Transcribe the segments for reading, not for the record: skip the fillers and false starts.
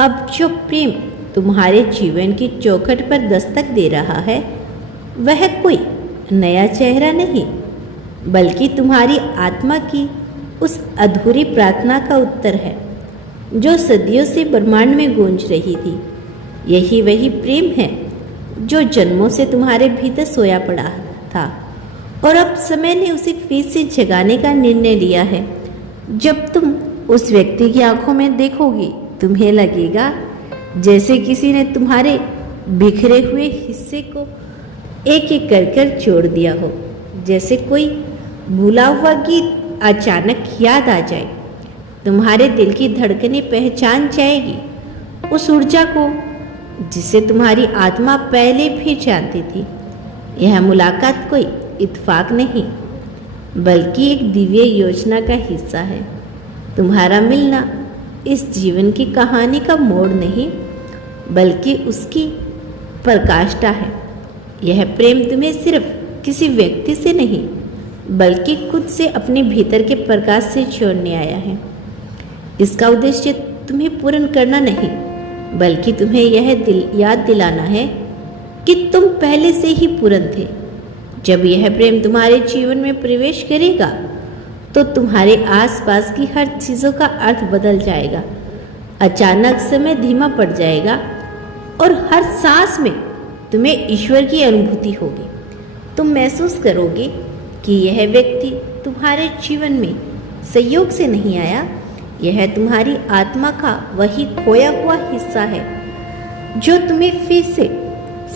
अब जो प्रेम तुम्हारे जीवन की चौखट पर दस्तक दे रहा है वह कोई नया चेहरा नहीं, बल्कि तुम्हारी आत्मा की उस अधूरी प्रार्थना का उत्तर है जो सदियों से ब्रह्मांड में गूंज रही थी। यही वही प्रेम है जो जन्मों से तुम्हारे भीतर सोया पड़ा था और अब समय ने उसे फिर से जगाने का निर्णय लिया है। जब तुम उस व्यक्ति की आंखों में देखोगी, तुम्हें लगेगा जैसे किसी ने तुम्हारे बिखरे हुए हिस्से को एक एक कर जोड़ दिया हो, जैसे कोई भूला हुआ गीत अचानक याद आ जाए। तुम्हारे दिल की धड़कनें पहचान जाएगी उस ऊर्जा को जिसे तुम्हारी आत्मा पहले भी जानती थी। यह मुलाकात कोई इत्तेफाक नहीं, बल्कि एक दिव्य योजना का हिस्सा है। तुम्हारा मिलना इस जीवन की कहानी का मोड़ नहीं, बल्कि उसकी प्रकाष्ठा है। यह प्रेम तुम्हें सिर्फ किसी व्यक्ति से नहीं, बल्कि खुद से अपने भीतर के प्रकाश से जोड़ने आया है। इसका उद्देश्य तुम्हें पूर्ण करना नहीं, बल्कि तुम्हें यह याद दिलाना है कि तुम पहले से ही पूर्ण थे। जब यह प्रेम तुम्हारे जीवन में प्रवेश करेगा तो तुम्हारे आसपास की हर चीज़ों का अर्थ बदल जाएगा। अचानक समय धीमा पड़ जाएगा और हर सांस में तुम्हें ईश्वर की अनुभूति होगी। तुम महसूस करोगे कि यह व्यक्ति तुम्हारे जीवन में संयोग से नहीं आया, यह तुम्हारी आत्मा का वही खोया हुआ हिस्सा है जो तुम्हें फिर से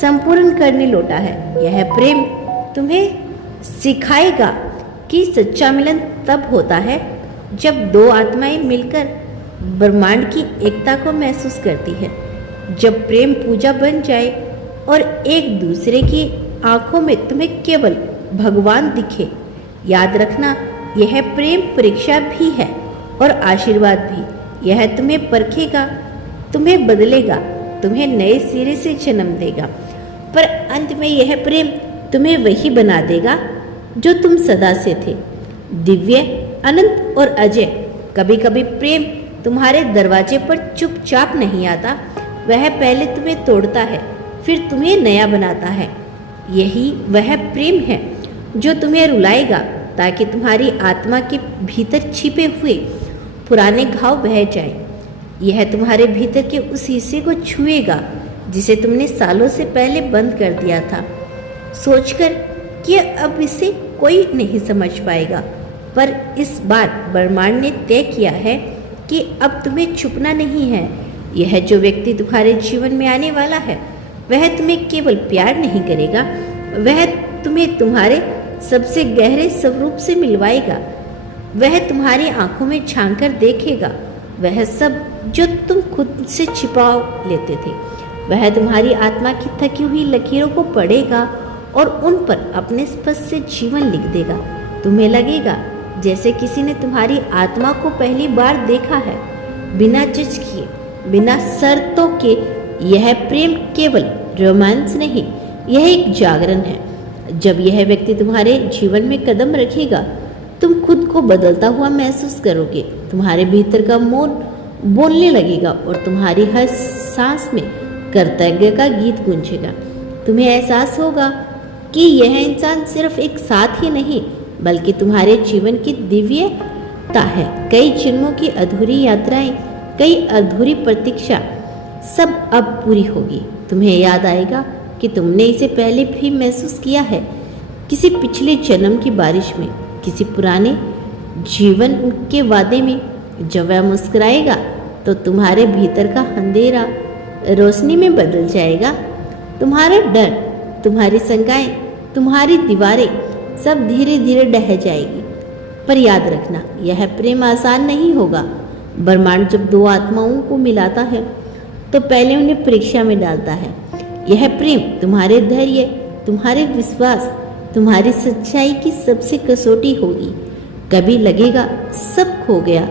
संपूर्ण करने लौटा है। यह प्रेम तुम्हें सिखाएगा कि सच्चा मिलन तब होता है जब दो आत्माएं मिलकर ब्रह्मांड की एकता को महसूस करती है। जब प्रेम पूजा बन जाए और एक दूसरे की आंखों में तुम्हें केवल भगवान दिखे। याद रखना, यह प्रेम परीक्षा भी है और आशीर्वाद भी। यह तुम्हें परखेगा, तुम्हें बदलेगा, तुम्हें नए सिरे से जन्म देगा, पर अंत में यह प्रेम तुम्हें वही बना देगा जो तुम सदा से थे, दिव्य, अनंत और अजय। कभी कभी प्रेम तुम्हारे दरवाजे पर चुपचाप नहीं आता, वह पहले तुम्हें तोड़ता है, फिर तुम्हें नया बनाता है। यही वह प्रेम है जो तुम्हें रुलाएगा ताकि तुम्हारी आत्मा के भीतर छिपे हुए पुराने घाव बह जाए। यह तुम्हारे भीतर के उस हिस्से को छुएगा जिसे तुमने सालों से पहले बंद कर दिया था, सोचकर कि अब इसे कोई नहीं समझ पाएगा। पर इस बार ब्रह्मांड ने तय किया है कि अब तुम्हें छुपना नहीं है। यह जो व्यक्ति तुम्हारे जीवन में आने वाला है वह तुम्हें केवल प्यार नहीं करेगा, वह तुम्हें तुम्हारे सबसे गहरे स्वरूप से मिलवाएगा। वह तुम्हारी आंखों में झांक कर देखेगा वह सब जो तुम खुद से छिपा लेते थे। वह तुम्हारी आत्मा की थकी हुई लकीरों को पढ़ेगा और उन पर अपने स्पष्ट से जीवन लिख देगा। तुम्हें लगेगा जैसे किसी ने तुम्हारी आत्मा को पहली बार देखा है, बिना जज किए, बिना शर्तों के। यह प्रेम केवल रोमांस नहीं, यह एक जागरण है। जब यह व्यक्ति तुम्हारे जीवन में कदम रखेगा तुम खुद को बदलता हुआ महसूस करोगे। तुम्हारे भीतर का मौन बोलने लगेगा और तुम्हारी हर सांस में कर्तव्य का गीत गूंजेगा। तुम्हें एहसास होगा कि यह इंसान सिर्फ एक साथ ही नहीं, बल्कि तुम्हारे जीवन की दिव्यता है। कई जन्मों की अधूरी यात्राएं, कई अधूरी प्रतीक्षा सब अब पूरी होगी। तुम्हें याद आएगा कि तुमने इसे पहले भी महसूस किया है, किसी पिछले जन्म की बारिश में, किसी पुराने जीवन के वादे में। जब वह मुस्कुराएगा तो तुम्हारे भीतर का अंधेरा रोशनी में बदल जाएगा। तुम्हारा डर, तुम्हारी शंकाएं, तुम्हारी दीवारें सब धीरे धीरे ढह जाएगी। पर याद रखना, यह प्रेम आसान नहीं होगा। ब्रह्मांड जब दो आत्माओं को मिलाता है तो पहले उन्हें परीक्षा में डालता है। यह प्रेम तुम्हारे धैर्य, तुम्हारे विश्वास, तुम्हारी सच्चाई की सबसे कसौटी होगी। कभी लगेगा सब खो गया,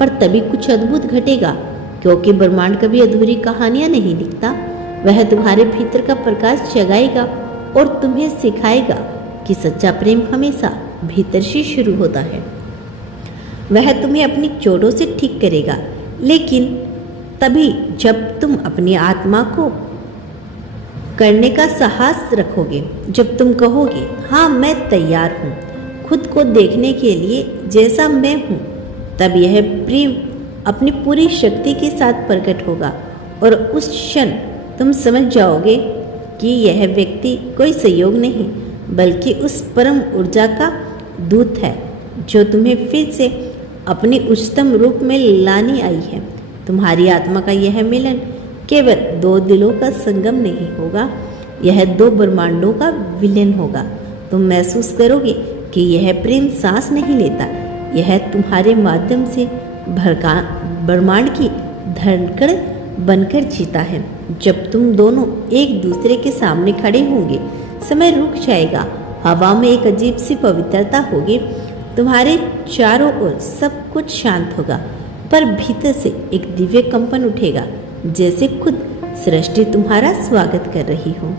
पर तभी कुछ अद्भुत घटेगा, क्योंकि ब्रह्मांड कभी अधूरी कहानियां नहीं लिखता। वह तुम्हारे भीतर का प्रकाश जगाएगा और तुम्हें सिखाएगा कि सच्चा प्रेम हमेशा भीतर से शुरू होता है। वह तुम्हें अपनी चोटों से ठीक करेगा, लेकिन तभी जब तुम अपनी आत्मा को करने का साहस रखोगे, जब तुम कहोगे हाँ मैं तैयार हूँ खुद को देखने के लिए जैसा मैं हूँ, तब यह प्रेम अपनी पूरी शक्ति के साथ प्रकट होगा और उस क्षण तुम समझ जाओगे कि यह व्यक्ति कोई सहयोग नहीं बल्कि उस परम ऊर्जा का दूत है जो तुम्हें फिर से अपनी उच्चतम रूप में लाने आई है। तुम्हारी आत्मा का यह मिलन केवल दो दिलों का संगम नहीं होगा, यह दो ब्रह्मांडों का विलयन होगा। तुम महसूस करोगे कि यह प्रेम सांस नहीं लेता, यह तुम्हारे माध्यम से ब्रह्मांड की धड़कन बनकर जीता है। जब तुम दोनों एक दूसरे के सामने खड़े होंगे, समय रुक जाएगा, हवा में एक अजीब सी पवित्रता होगी, तुम्हारे चारों ओर सब कुछ शांत होगा, पर भीतर से एक दिव्य कंपन उठेगा, जैसे खुद सृष्टि तुम्हारा स्वागत कर रही हो।